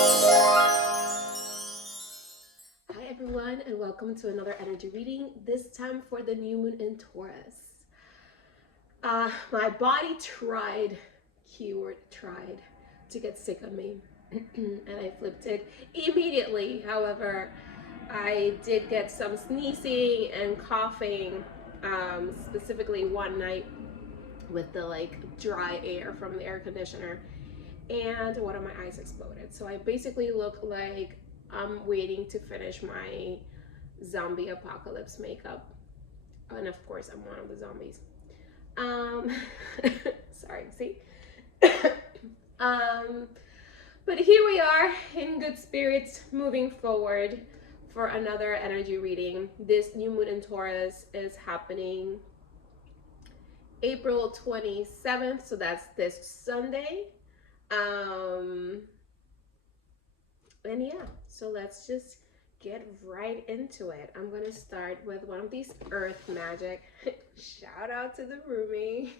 Hi everyone, and welcome to another energy reading, this time for the new moon in Taurus. My body tried, keyword tried, to get sick on me, and I flipped it immediately. However, I did get some sneezing and coughing, specifically one night with the dry air from the air conditioner, and one of my eyes exploded. So I basically look like I'm waiting to finish my zombie apocalypse makeup. And of course, I'm one of the zombies. Um, sorry, see? um, but here we are in good spirits, moving forward for another energy reading. This new moon in Taurus is happening April 27th, so that's this Sunday. And yeah, so let's just get right into it. I'm gonna start with one of these earth magic. Shout out to the roomie.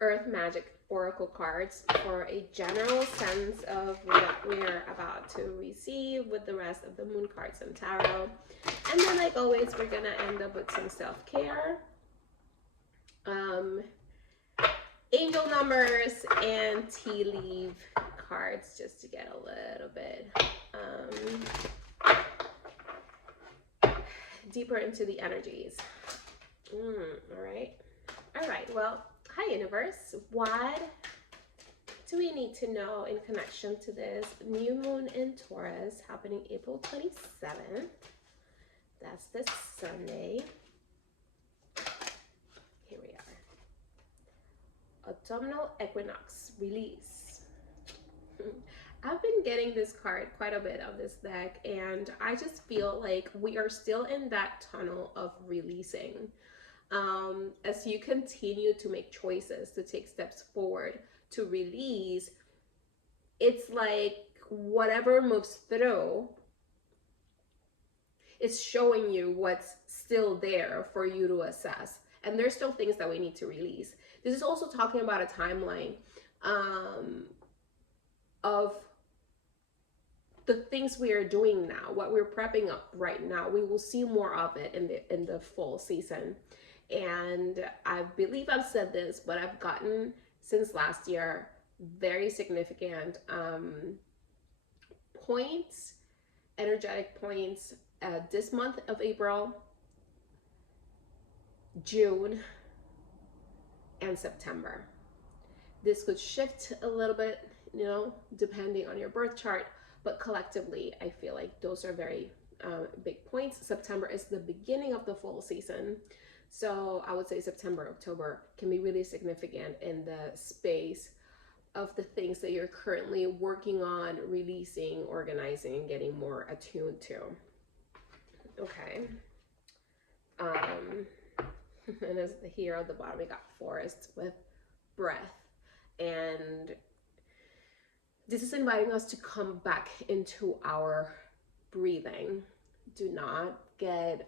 Earth magic oracle cards for a general sense of what we're about to receive with the rest of the moon cards and tarot. And then, like always, we're gonna end up with some self-care, angel numbers, and tea leaf cards, just to get a little bit deeper into the energies. All right, well, hi universe, what do we need to know in connection to this new moon in Taurus happening April 27th? That's this Sunday. Here we are. Autumnal equinox release. I've been getting this card quite a bit of this deck, and I just feel like we are still in that tunnel of releasing. As you continue to make choices, to take steps forward, to release, it's like whatever moves through, it's showing you what's still there for you to assess. And there's still things that we need to release. This is also talking about a timeline of the things we are doing now, what we're prepping up right now. We will see more of it in the fall season. And I believe I've said this, but I've gotten, since last year, very significant points, energetic points, this month of April, June, and September. This could shift a little bit, depending on your birth chart, but collectively, I feel like those are very big points. September is the beginning of the fall season. So I would say September, October can be really significant in the space of the things that you're currently working on, releasing, organizing, getting more attuned to. Okay. And as here at the bottom, we got forest with breath. And this is inviting us to come back into our breathing. Do not get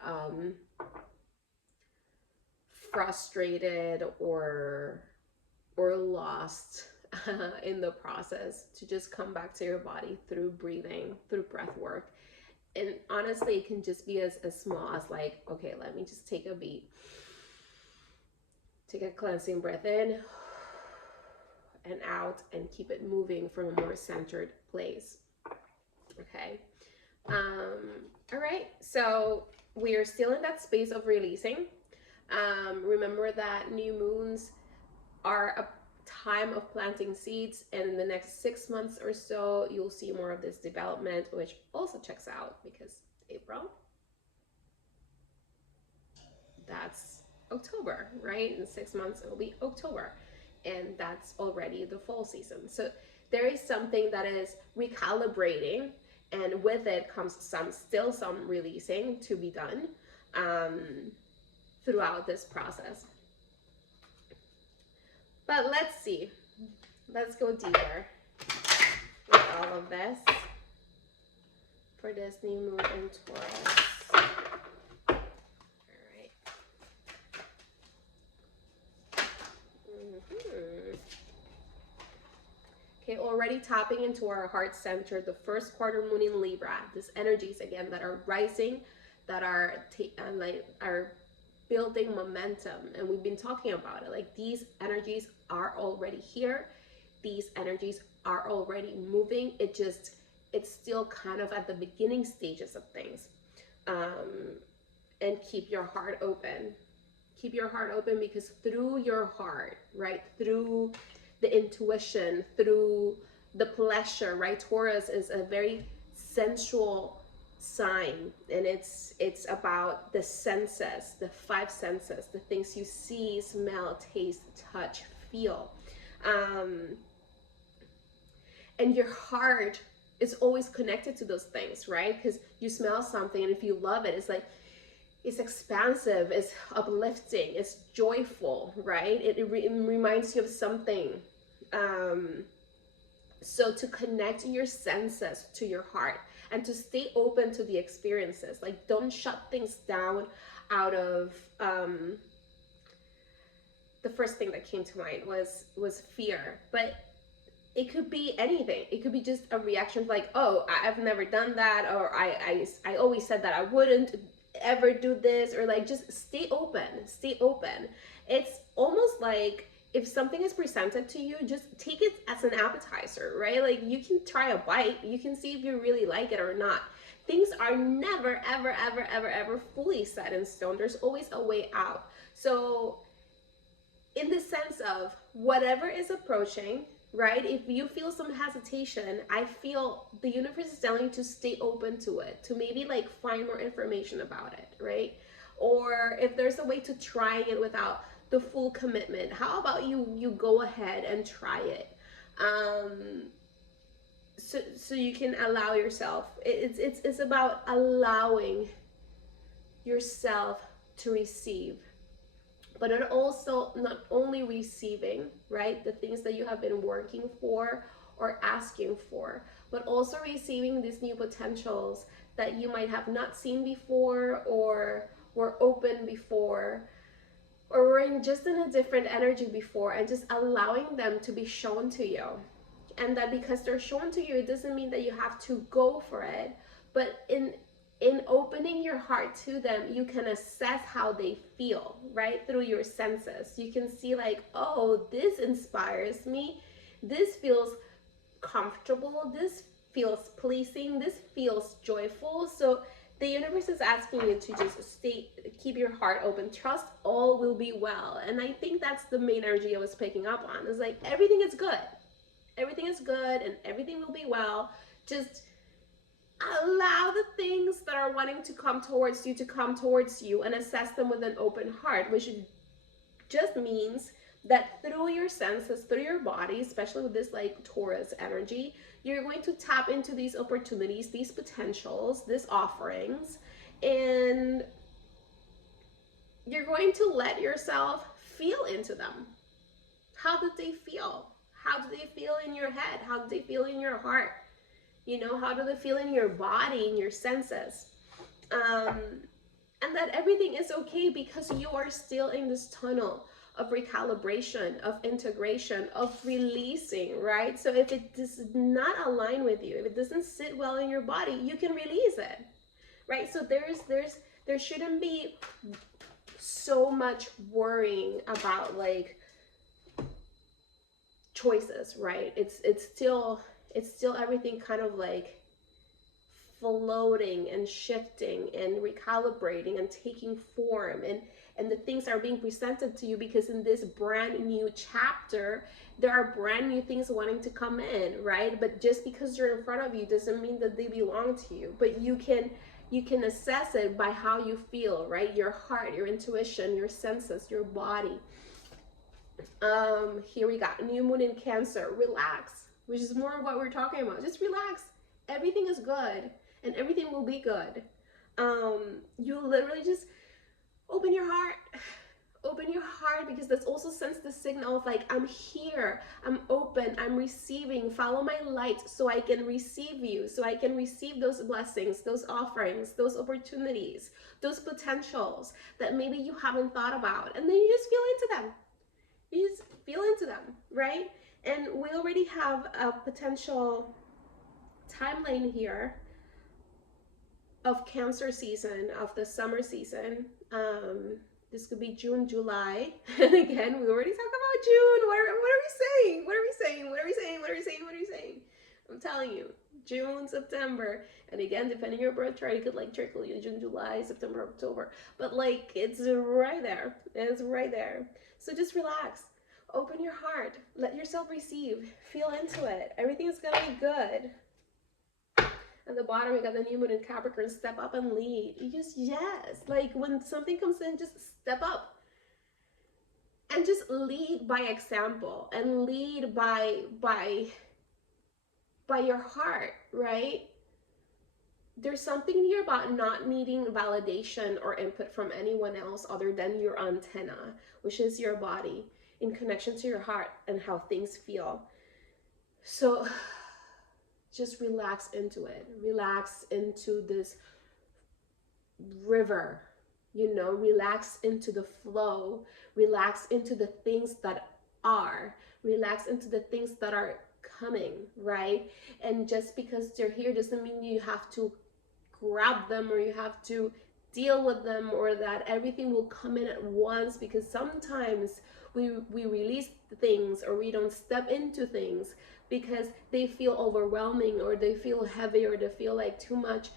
frustrated or lost in the process. To just come back to your body through breathing, through breath work. And honestly, it can just be as small as like, okay, let me just take a beat. Take a cleansing breath in and out, and keep it moving from a more centered place. Okay. All right, so we are still in that space of releasing. Remember that new moons are a time of planting seeds, and in the next 6 months or so, you'll see more of this development, which also checks out because April, that's October, right? In 6 months, it'll be October, and that's already the fall season. So there is something that is recalibrating, and with it comes still some releasing to be done throughout this process. But let's see. Let's go deeper with all of this for this new moon in Taurus. All right. Okay, already tapping into our heart center, the first quarter moon in Libra. These energies again that are rising, that are building momentum, and we've been talking about it. Like, these energies are already here. These energies are already moving. It's still kind of at the beginning stages of things. And keep your heart open. Keep your heart open, because through your heart, right, through the intuition, through the pleasure, right? Taurus is a very sensual sign, and it's about the senses, the five senses, the things you see, smell, taste, touch, feel. And your heart is always connected to those things, right? Because you smell something, and if you love it, it's like, it's expansive, it's uplifting, it's joyful, right? It reminds you of something. So to connect your senses to your heart and to stay open to the experiences. Like, don't shut things down out of, the first thing that came to mind was fear. But it could be anything. It could be just a reaction like, oh, I've never done that, or I always said that I wouldn't ever do this, or like, just stay open. It's almost like, if something is presented to you, just take it as an appetizer, right? Like, you can try a bite, you can see if you really like it or not. Things are never, ever, ever, ever, ever fully set in stone. There's always a way out. So in the sense of whatever is approaching, right? If you feel some hesitation, I feel the universe is telling you to stay open to it, to maybe like find more information about it, right? Or if there's a way to try it without the full commitment, how about you go ahead and try it, so you can allow yourself. It's about allowing yourself to receive, but it also not only receiving, right, the things that you have been working for or asking for, but also receiving these new potentials that you might have not seen before, or were open before, or were just in a different energy before, and just allowing them to be shown to you. And that because they're shown to you, it doesn't mean that you have to go for it, but in opening your heart to them, you can assess how they feel, right? Through your senses. You can see like, oh, this inspires me. This feels comfortable. This feels pleasing. This feels joyful. So the universe is asking you to just keep your heart open. Trust all will be well. And I think that's the main energy I was picking up on. It's like, everything is good. Everything is good and everything will be well. Just allow the things that are wanting to come towards you and assess them with an open heart, which just means that through your senses, through your body, especially with this like Taurus energy, you're going to tap into these opportunities, these potentials, these offerings, and you're going to let yourself feel into them. How did they feel? How do they feel in your head? How do they feel in your heart? You know, how do they feel in your body, in your senses? And that everything is okay, because you are still in this tunnel of recalibration, of integration, of releasing, right? So if it does not align with you, if it doesn't sit well in your body, you can release it, right? So there shouldn't be so much worrying about like choices, right? It's still everything kind of like floating and shifting and recalibrating and taking form, and the things are being presented to you, because in this brand new chapter there are brand new things wanting to come in, right? But just because they're in front of you doesn't mean that they belong to you. But you can assess it by how you feel, right? Your heart, your intuition, your senses, your body. Here we got new moon in Cancer. Relax, which is more of what we're talking about. Just relax. Everything is good and everything will be good. You literally just open your heart, because that's also sends the signal of like, I'm here, I'm open, I'm receiving, follow my light so I can receive you, so I can receive those blessings, those offerings, those opportunities, those potentials that maybe you haven't thought about. And then you just feel into them. You just feel into them, right? And we already have a potential timeline here of Cancer season, of the summer season. This could be June, July. And again, we already talked about June. What are we saying? What are we saying? What are we saying? What are we saying? What are we saying? I'm telling you, June, September. And again, depending on your birth chart, it could like trickle you June, July, September, October. But like, it's right there. It's right there. So just relax. Open your heart. Let yourself receive. Feel into it. Everything is going to be good. At the bottom, we got the new moon in Capricorn. Step up and lead. You just, yes. Like when something comes in, just step up. And just lead by example. And lead by your heart, right? There's something here about not needing validation or input from anyone else other than your antenna, which is your body, in connection to your heart and how things feel. So just relax into it. Relax into this river, you know, relax into the flow, relax into the things that are, relax into the things that are coming, right? And just because they're here doesn't mean you have to grab them or you have to deal with them or that everything will come in at once, because sometimes we release things or we don't step into things because they feel overwhelming or they feel heavy or they feel like too much.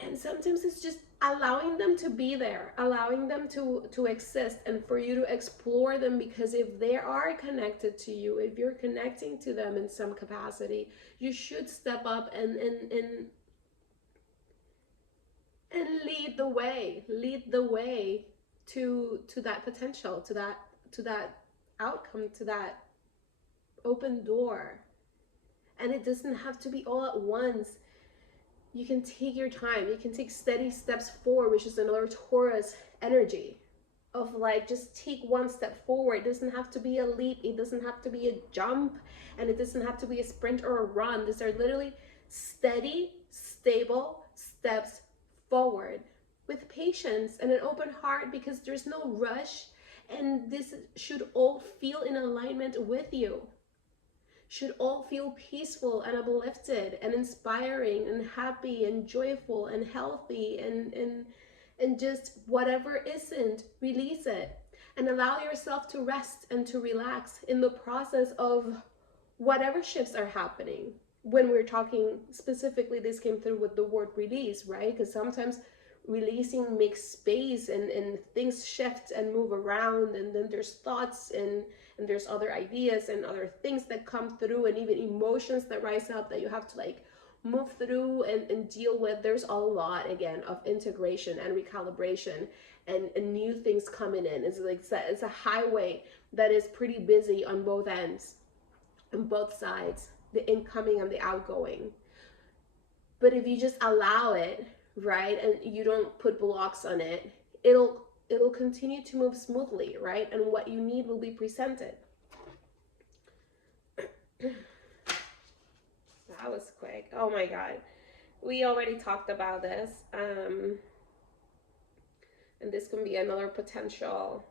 And sometimes it's just allowing them to be there, allowing them to exist and for you to explore them, because if they are connected to you, if you're connecting to them in some capacity, you should step up and lead the way to that potential, to that outcome, to that open door. And it doesn't have to be all at once. You can take your time. You can take steady steps forward, which is another Taurus energy of like, just take one step forward. It doesn't have to be a leap. It doesn't have to be a jump, and it doesn't have to be a sprint or a run. These are literally steady, stable steps forward with patience and an open heart, because there's no rush, and this should all feel in alignment with you, should all feel peaceful and uplifted and inspiring and happy and joyful and healthy, and just whatever isn't, release it and allow yourself to rest and to relax in the process of whatever shifts are happening. When we're talking specifically, this came through with the word release, right? Because sometimes releasing makes space and things shift and move around, and then there's thoughts and there's other ideas and other things that come through, and even emotions that rise up that you have to like move through and deal with. There's a lot, again, of integration and recalibration and new things coming in. It's like, it's a highway that is pretty busy on both ends, on both sides, the incoming and the outgoing. But if you just allow it, right, and you don't put blocks on it, it'll continue to move smoothly, right? And what you need will be presented. That was quick. Oh my God. We already talked about this. And this can be another potential,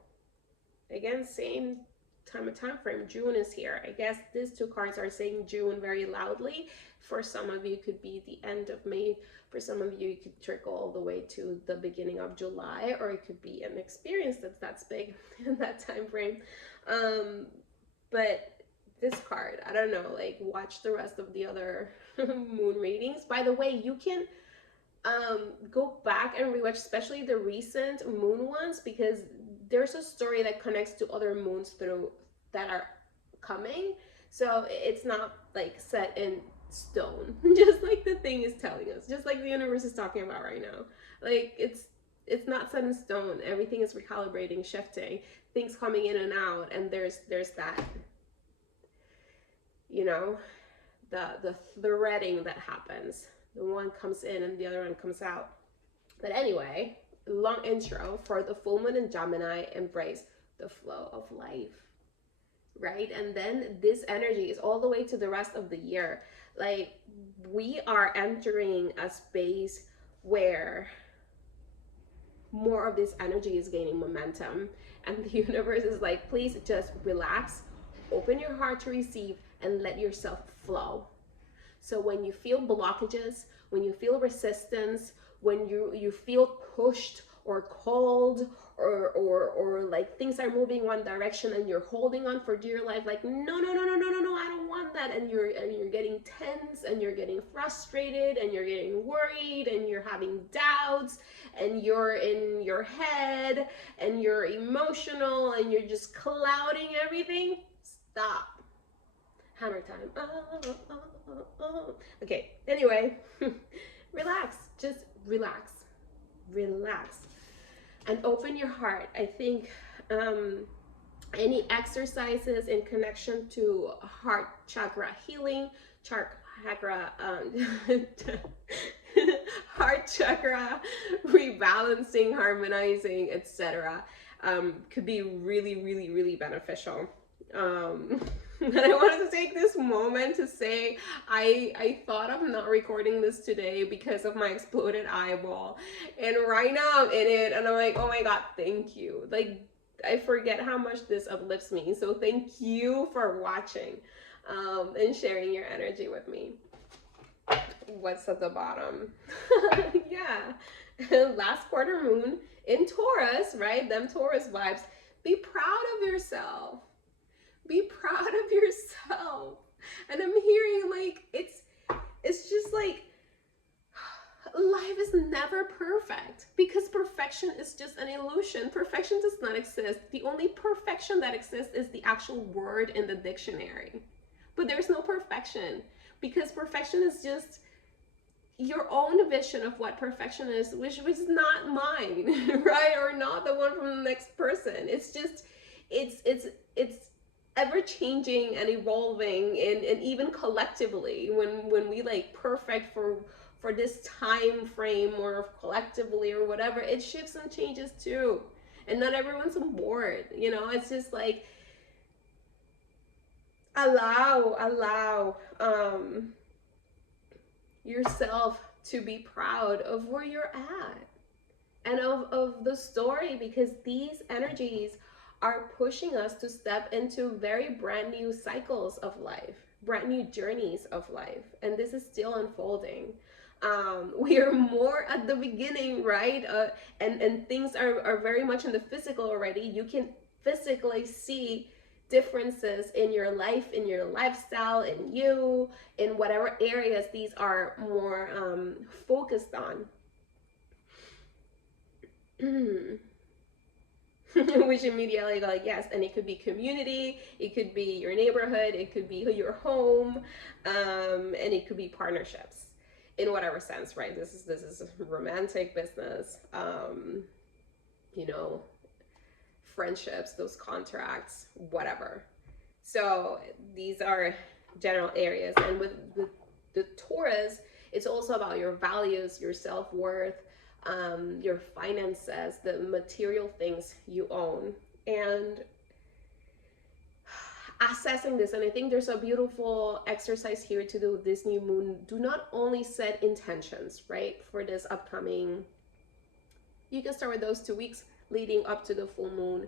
again, same time frame. June is here. I guess these two cards are saying June very loudly. For some of you, it could be the end of May. For some of you, it could trickle all the way to the beginning of July, or it could be an experience that's big in that time frame. But this card, I don't know, like, watch the rest of the other moon readings. By the way, you can go back and rewatch, especially the recent moon ones, because there's a story that connects to other moons through that are coming. So it's not like set in stone, just like the thing is telling us, just like the universe is talking about right now. Like, it's not set in stone. Everything is recalibrating, shifting, things coming in and out, and there's that, you know, the threading that happens. The one comes in and the other one comes out. But anyway, long intro. For the full moon in Gemini, embrace the flow of life, right? And then this energy is all the way to the rest of the year. Like, we are entering a space where more of this energy is gaining momentum, and the universe is like, please just relax, open your heart to receive and let yourself flow. So when you feel blockages, when you feel resistance, when you feel pushed or cold, or like things are moving one direction and you're holding on for dear life, like no, I don't want that, and you're getting tense and you're getting frustrated and you're getting worried and you're having doubts and you're in your head and you're emotional and you're just clouding everything, stop. Hammer time. Okay, anyway, relax. Just relax. Relax. And open your heart. I think any exercises in connection to heart chakra healing, chakra, heart chakra rebalancing, harmonizing, etc., could be really beneficial. And I wanted to take this moment to say I thought of not recording this today because of my exploded eyeball, and right now I'm in it and I'm like, oh my god, thank you. Like, I forget how much this uplifts me, so thank you for watching and sharing your energy with me. What's at the bottom? Yeah. Last quarter moon in Taurus, right? Them Taurus vibes. Be proud of yourself. Be proud of yourself. And I'm hearing like it's just like life is never perfect, because perfection is just an illusion. Perfection does not exist. The only perfection that exists is the actual word in the dictionary. But there's no perfection, because perfection is just your own vision of what perfection is, which is not mine, right? Or not the one from the next person. It's just it's ever changing and evolving, and even collectively when we like perfect for this time frame or collectively or whatever, it shifts and changes too, and not everyone's on board, you know. It's just like allow yourself to be proud of where you're at and of the story, because these energies are pushing us to step into very brand new cycles of life, brand new journeys of life, and this is still unfolding. We are more at the beginning, right? And things are very much in the physical already. You can physically see differences in your life, in your lifestyle, in you, in whatever areas these are more focused on. Which immediately go like, yes, and it could be community, it could be your neighborhood, it could be your home, and it could be partnerships in whatever sense, right? This is romantic, business, you know, friendships, those contracts, whatever. So these are general areas, and with the Taurus, it's also about your values, your self-worth, your finances, the material things you own, and assessing this. And I think there's a beautiful exercise here to do with this new moon. Do not only set intentions, right, for this upcoming, you can start with those 2 weeks leading up to the full moon,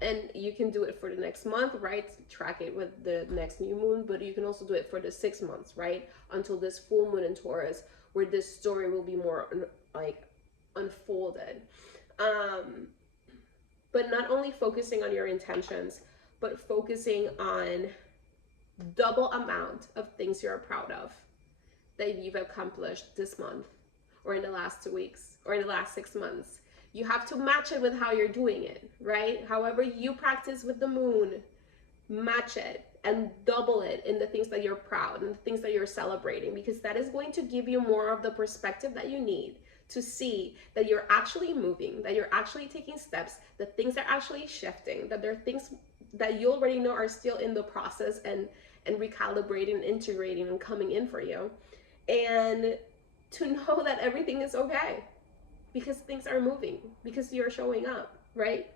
and you can do it for the next month, right? Track it with the next new moon, but you can also do it for the 6 months, right? Until this full moon in Taurus, where this story will be more like unfolded. But not only focusing on your intentions, but focusing on double amount of things you're proud of that you've accomplished this month, or in the last 2 weeks, or in the last 6 months. You have to match it with how you're doing it, right? However you practice with the moon, match it and double it in the things that you're proud and the things that you're celebrating, because that is going to give you more of the perspective that you need to see that you're actually moving, that you're actually taking steps, that things are actually shifting, that there are things that you already know are still in the process and recalibrating and integrating and coming in for you, and to know that everything is okay because things are moving, because you're showing up, right?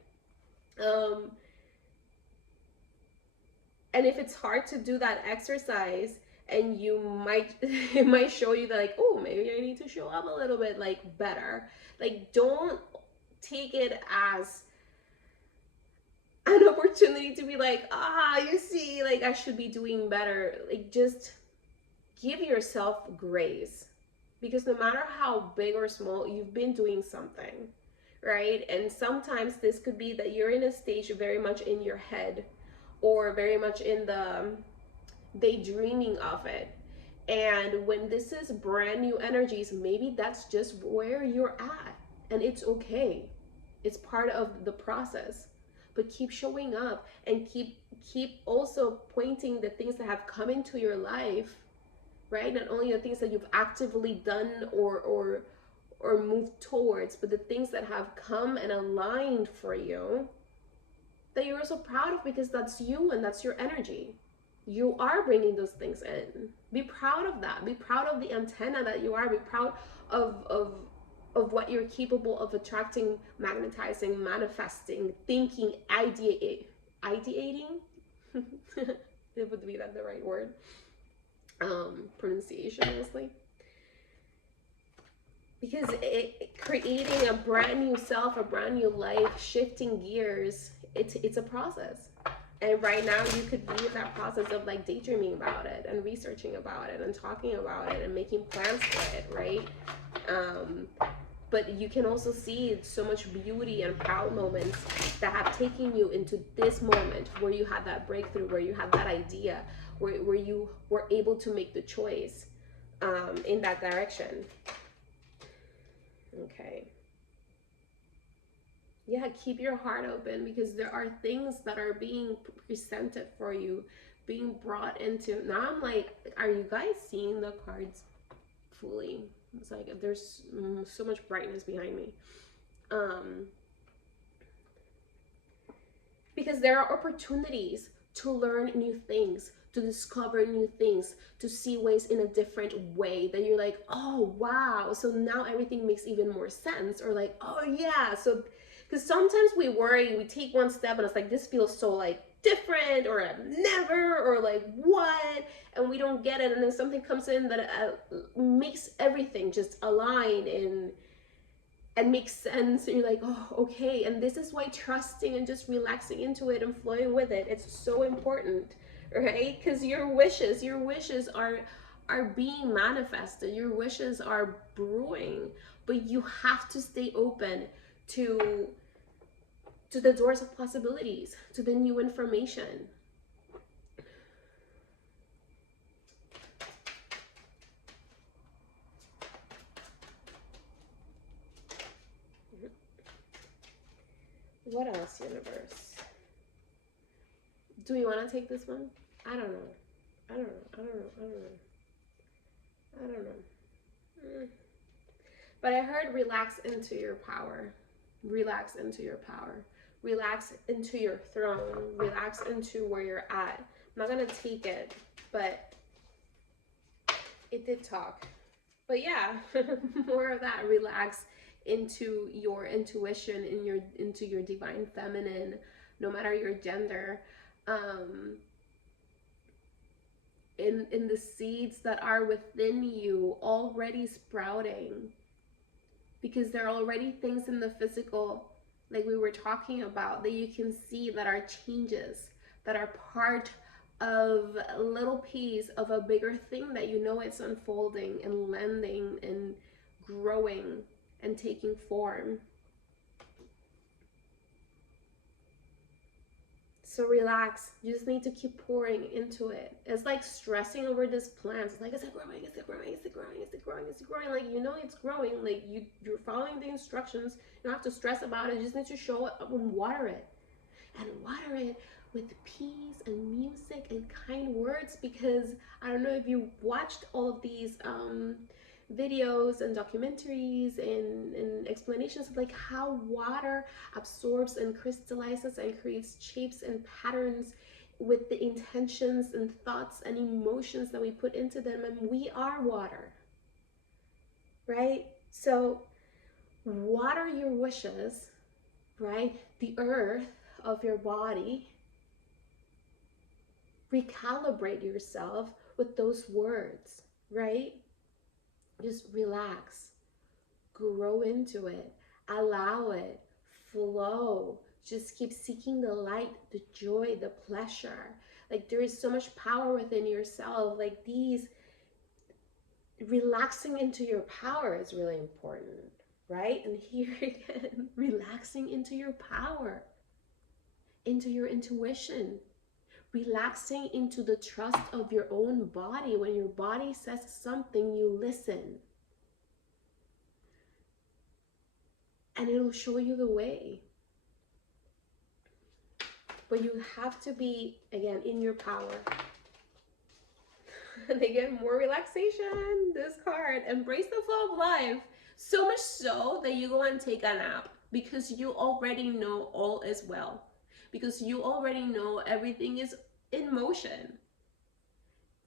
And if it's hard to do that exercise, and it might show you that like, oh, maybe I need to show up a little bit like better. Like, don't take it as an opportunity to be like, you see, like I should be doing better. Like just give yourself grace, because no matter how big or small, you've been doing something, right? And sometimes this could be that you're in a stage very much in your head, or very much in the daydreaming of it. And when this is brand new energies, maybe that's just where you're at, and it's okay. It's part of the process. But keep showing up, and keep also pointing the things that have come into your life, right? Not only the things that you've actively done or moved towards, but the things that have come and aligned for you, that you're so proud of, because that's you and that's your energy. You are bringing those things in. Be proud of that. Be proud of the antenna that you are. Be proud of what you're capable of attracting, magnetizing, manifesting, thinking, ideating. It would be that the right word. Pronunciation mostly. Because creating a brand new self, a brand new life, shifting gears, it's a process. And right now you could be in that process of like daydreaming about it and researching about it and talking about it and making plans for it, right? But you can also see so much beauty and proud moments that have taken you into this moment where you had that breakthrough, where you had that idea, where you were able to make the choice in that direction. Okay. Yeah, keep your heart open, because there are things that are being presented for you, being brought into. Now I'm like, are you guys seeing the cards fully? It's like there's so much brightness behind me. Because there are opportunities to learn new things, to discover new things, to see ways in a different way that you're like, oh wow, so now everything makes even more sense. Or like, oh yeah, so because sometimes we worry, we take one step and it's like, this feels so like different, or never, or like what, and we don't get it, and then something comes in that makes everything just align and makes sense, and you're like, oh okay. And this is why trusting and just relaxing into it and flowing with it, it's so important, right? Because your wishes are being manifested, your wishes are brewing, but you have to stay open to the doors of possibilities, to the new information. What else, universe? Do we want to take this one? I don't know. I don't know. I don't know. I don't know. I don't know. But I heard relax into your power. Relax into your power. Relax into your throne. Relax into where you're at. I'm not going to take it, but it did talk. But yeah, more of that. Relax into your intuition, into your divine feminine, no matter your gender. In the seeds that are within you already sprouting, because there are already things in the physical, like we were talking about, that you can see that are changes, that are part of a little piece of a bigger thing that you know it's unfolding and lending and growing and taking form. So relax. You just need to keep pouring into it. It's like stressing over this plant. It's like, is it growing? Is it growing? Is it growing? Is it growing? Is it growing? Like, you know it's growing. Like, you're following the instructions. You don't have to stress about it. You just need to show up and water it. And water it with peace and music and kind words. Because I don't know if you watched all of these videos and documentaries and explanations of like how water absorbs and crystallizes and creates shapes and patterns with the intentions and thoughts and emotions that we put into them. And we are water, right? So water your wishes, right? The earth of your body. Recalibrate yourself with those words, right? Just relax, grow into it, allow it, flow, Just keep seeking the light, the joy, the pleasure. Like there is so much power within yourself. Like these, relaxing into your power is really important, right? And here again, relaxing into your power, into your intuition, relaxing into the trust of your own body. When your body says something, you listen. And it'll show you the way. But you have to be, again, in your power. And again, more relaxation. This card, embrace the flow of life. So much so that you go and take a nap because you already know all is well. Because you already know everything is in motion.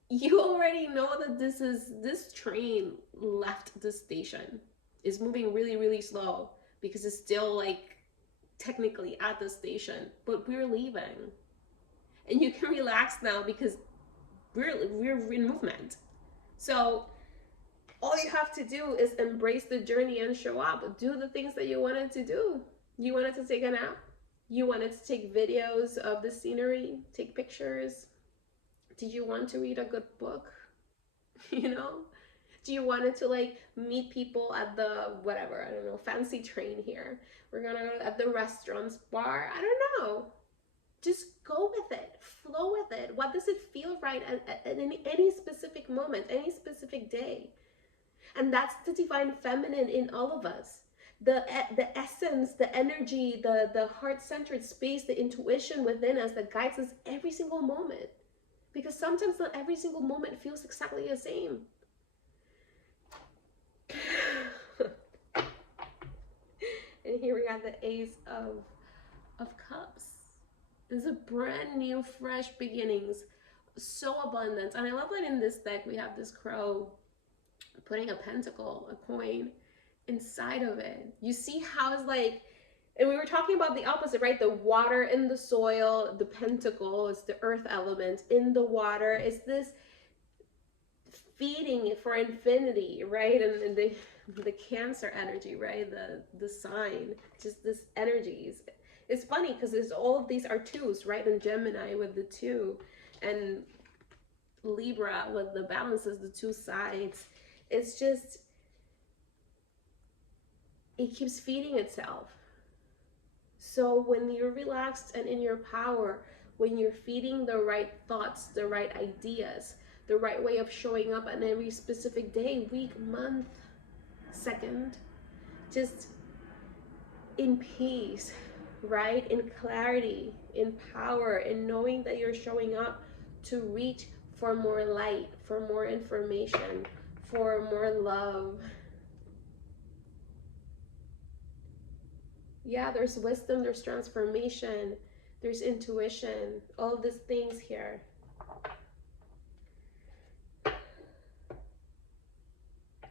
You already know that this train left the station. It's moving really, really slow because it's still like technically at the station, but we're leaving. And you can relax now because we're in movement. So all you have to do is embrace the journey and show up. Do the things that you wanted to do. You wanted to take a nap. You wanted to take videos of the scenery, take pictures. Did you want to read a good book? You know? Do you want to like meet people at the whatever, I don't know, fancy train here? We're gonna go at the restaurants, bar, I don't know. Just go with it, flow with it. What does it feel right at any specific moment, any specific day? And that's the divine feminine in all of us. The essence, the energy, the heart-centered space, the intuition within us that guides us every single moment. Because sometimes not every single moment feels exactly the same. And here we got the Ace of Cups. This is a brand new, fresh beginnings. So abundant. And I love that in this deck we have this crow putting a pentacle, a coin, inside of it. You see how it's like, and we were talking about the opposite, right? The water in the soil, the pentacle is the earth element. In the water is this feeding for infinity, right? And the Cancer energy, right? The sign, just this energies. It's funny because all of these are twos, right? And Gemini with the 2, and Libra with the balances, the 2 sides. It's just, it keeps feeding itself. So when you're relaxed and in your power, when you're feeding the right thoughts, the right ideas, the right way of showing up on every specific day, week, month, second, just in peace, right? In clarity, in power, in knowing that you're showing up to reach for more light, for more information, for more love. Yeah, there's wisdom, there's transformation, there's intuition, all of these things here.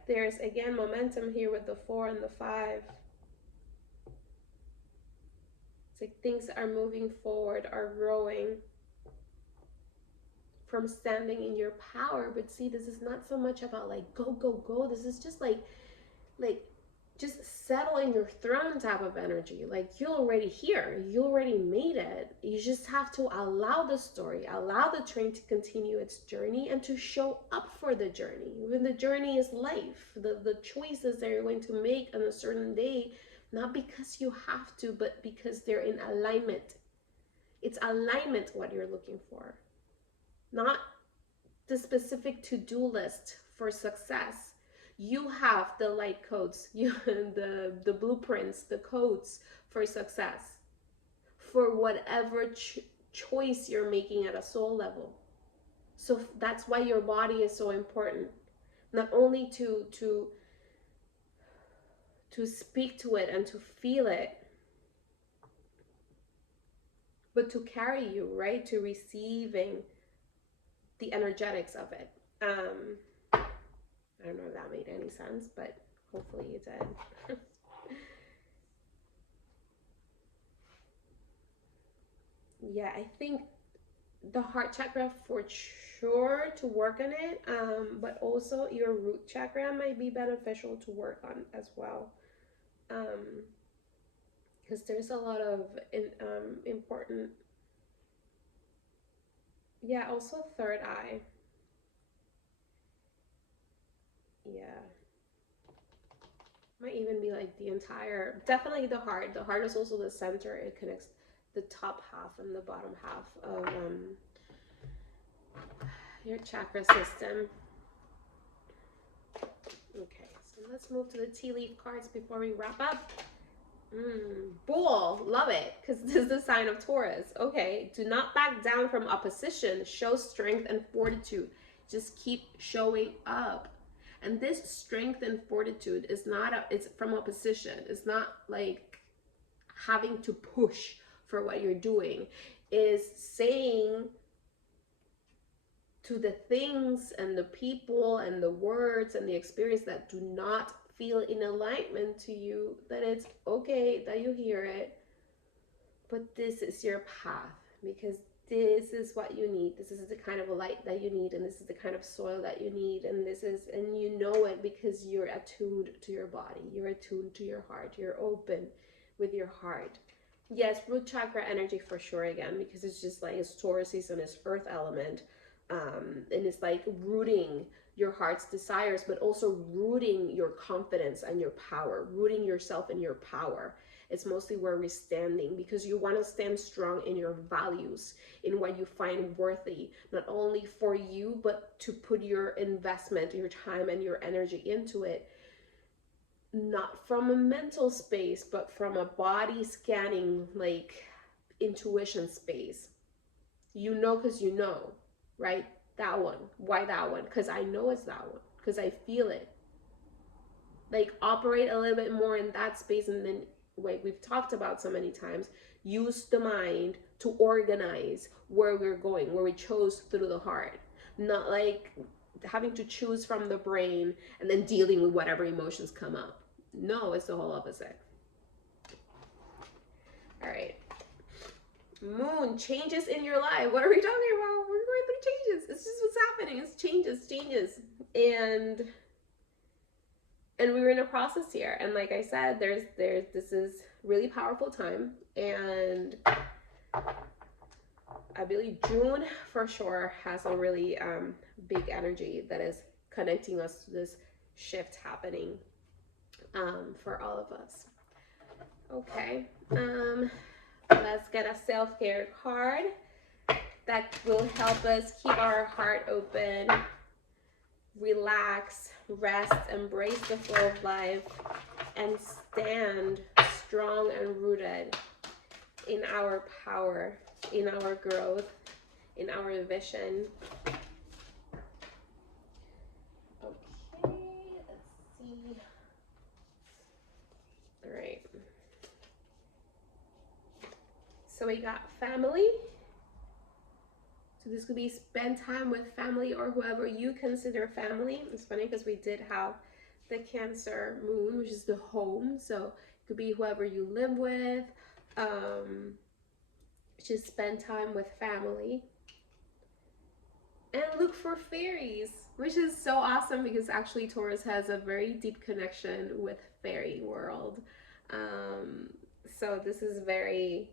There's, again, momentum here with the 4 and the 5. It's like things are moving forward, are growing from standing in your power. But see, this is not so much about like, go, go, go. This is just like just settle in your throne type of energy. Like you're already here, you already made it. You just have to allow the story, allow the train to continue its journey and to show up for the journey. When the journey is life, the choices that you're going to make on a certain day, not because you have to, but because they're in alignment. It's alignment what you're looking for, not the specific to-do list for success. You have the light codes, the blueprints, the codes for success, for whatever choice you're making at a soul level. So that's why your body is so important. Not only to speak to it and to feel it, but to carry you, right? To receiving the energetics of it. I don't know if that made any sense, but hopefully it did. Yeah, I think the heart chakra for sure to work on it, but also your root chakra might be beneficial to work on as well. because there's a lot of important, yeah, also third eye. Yeah, might even be like the entire, definitely the heart. The heart is also the center. It connects the top half and the bottom half of your chakra system. Okay, so let's move to the tea leaf cards before we wrap up. Bull, love it, because this is the sign of Taurus. Okay, do not back down from opposition. Show strength and fortitude. Just keep showing up. And this strength and fortitude is not it's from opposition. It's not like having to push for what you're doing. Is saying to the things and the people and the words and the experience that do not feel in alignment to you, that it's okay that you hear it, but this is your path, because this is what you need. This is the kind of light that you need, and this is the kind of soil that you need, and this is, and you know it because you're attuned to your body, you're attuned to your heart, you're open with your heart. Yes, root chakra energy for sure again, because it's just like it's Taurus season, it's earth element, and it's like rooting your heart's desires, but also rooting your confidence and your power, rooting yourself in your power. It's mostly where we're standing, because you want to stand strong in your values, in what you find worthy, not only for you, but to put your investment, your time and your energy into it, not from a mental space, but from a body scanning, like intuition space. You know, because you know, right? That one. Why that one? Because I know it's that one. Because I feel it. Like, operate a little bit more in that space, and then, like we've talked about so many times, use the mind to organize where we're going, where we chose through the heart. Not like having to choose from the brain and then dealing with whatever emotions come up. No, it's the whole opposite. All right. Moon, changes in your life. What are we talking about? We're going through changes. It's just what's happening. It's changes. And we're in a process here. And like I said, there's this is really powerful time. And I believe June for sure has a really big energy that is connecting us to this shift happening for all of us. Okay. Let's get a self-care card that will help us keep our heart open, relax, rest, embrace the flow of life, and stand strong and rooted in our power, in our growth, in our vision. Okay, let's see. All right. So we got family. So this could be spend time with family or whoever you consider family. It's funny because we did have the Cancer moon, which is the home. So it could be whoever you live with. Just spend time with family. And look for fairies, which is so awesome because actually Taurus has a very deep connection with fairy world. So this is very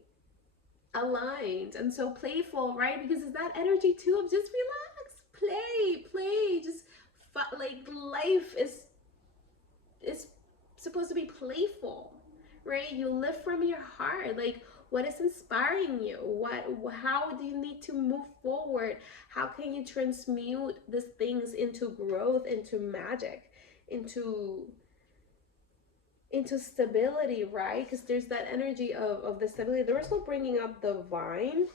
aligned and so playful, right? Because it's that energy too of just relax, play, just like life is supposed to be playful, right? You live from your heart. Like, what is inspiring you? How do you need to move forward? How can you transmute these things into growth, into magic, into stability, right? Because there's that energy of the stability. They're also bringing up the vine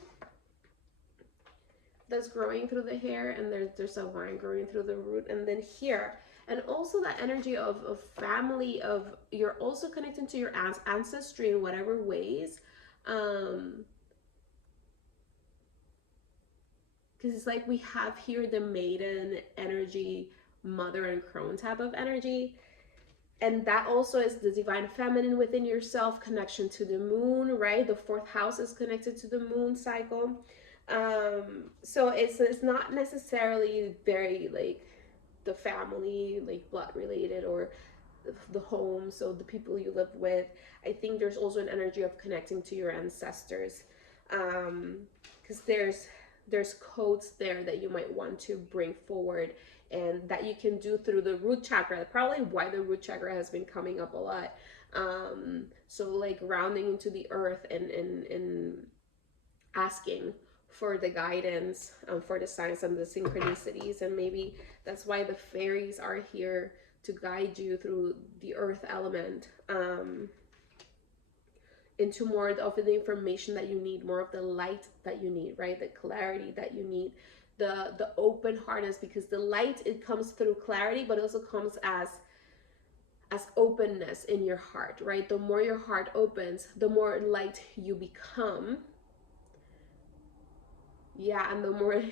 that's growing through the hair, and there's a vine growing through the root, and then here, and also that energy of family, of you're also connecting to your ancestry in whatever ways, because it's like we have here the maiden energy, mother and crone type of energy. And that also is the divine feminine within yourself, connection to the moon, right? The fourth house is connected to the moon cycle. So it's not necessarily very like the family, like blood related, or the home, so the people you live with. I think there's also an energy of connecting to your ancestors, because there's codes there that you might want to bring forward, and that you can do through the root chakra. Probably why the root chakra has been coming up a lot. So like grounding into the earth and asking for the guidance, for the signs and the synchronicities. And maybe that's why the fairies are here to guide you through the earth element, into more of the information that you need, more of the light that you need, right? The clarity that you need, the open heartness, because the light, it comes through clarity, but it also comes as openness in your heart, right? The more your heart opens, the more light you become. Yeah, and the more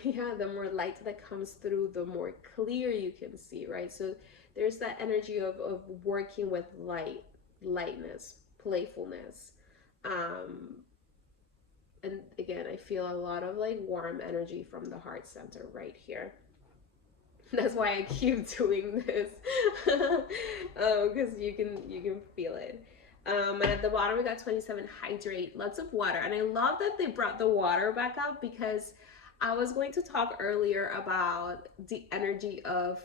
light that comes through, the more clear you can see, right? So there's that energy of working with lightness, playfulness. And again, I feel a lot of like warm energy from the heart center right here. That's why I keep doing this, because you can feel it. And at the bottom we got 27, hydrate, lots of water. And I love that they brought the water back up, because I was going to talk earlier about the energy of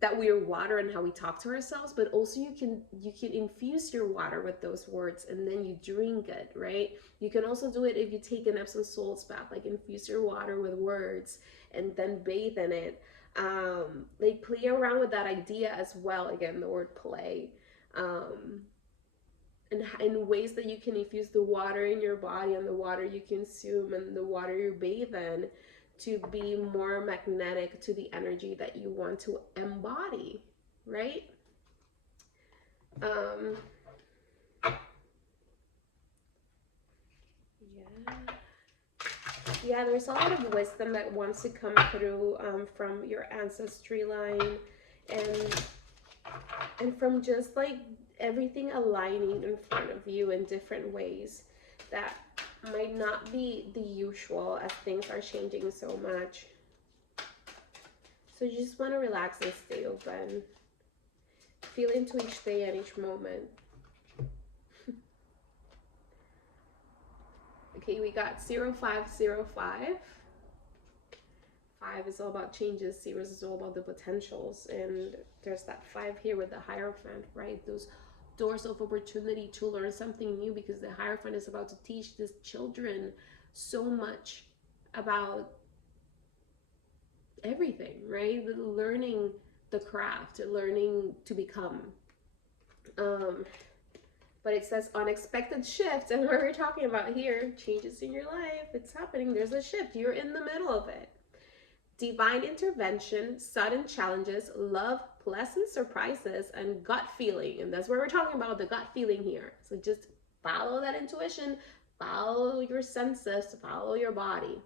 that we are water and how we talk to ourselves, but also you can infuse your water with those words and then you drink it, right? You can also do it if you take an Epsom salts bath, like infuse your water with words and then bathe in it. Like play around with that idea as well. Again, the word play, and in ways that you can infuse the water in your body and the water you consume and the water you bathe in, to be more magnetic to the energy that you want to embody, right? Yeah, there's a lot of wisdom that wants to come through, from your ancestry line, and from just like everything aligning in front of you in different ways that might not be the usual, as things are changing so much. So you just want to relax and stay open. Feel into each day and each moment. Okay, we got 0505. 5 is all about changes, 0 is all about the potentials, and there's that 5 here with the Hierophant, right? Those doors of opportunity to learn something new, because the Hierophant is about to teach these children so much about everything, right? Learning the craft, learning to become. But it says unexpected shift, and what we're talking about here, changes in your life, it's happening, there's a shift, you're in the middle of it. Divine intervention, sudden challenges, love, pleasant surprises, and gut feeling. And that's where we're talking about, the gut feeling here. So just follow that intuition, follow your senses, follow your body.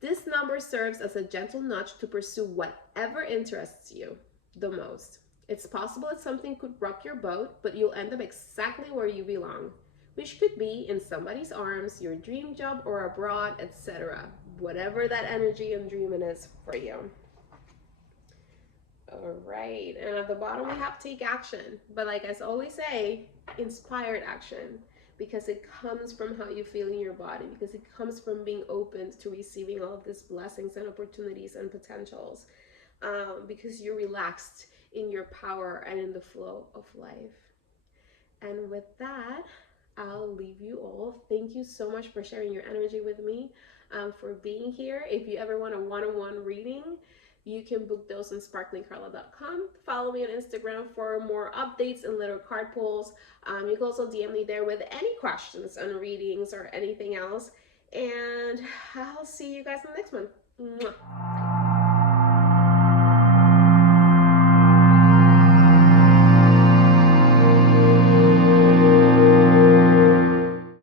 This number serves as a gentle nudge to pursue whatever interests you the most. It's possible that something could rock your boat, but you'll end up exactly where you belong, which could be in somebody's arms, your dream job, or abroad, etc. Whatever that energy and dreaming is for you. All right, and at the bottom we have take action, but like I always say, inspired action, because it comes from how you feel in your body, because it comes from being open to receiving all of these blessings and opportunities and potentials, because you're relaxed in your power and in the flow of life. And with that, I'll leave you all. Thank you so much for sharing your energy with me, for being here. If you ever want a one-on-one reading, you can book those on sparklingcarla.com. Follow me on Instagram for more updates and little card pulls. You can also DM me there with any questions on readings or anything else. And I'll see you guys in the next one. Mwah.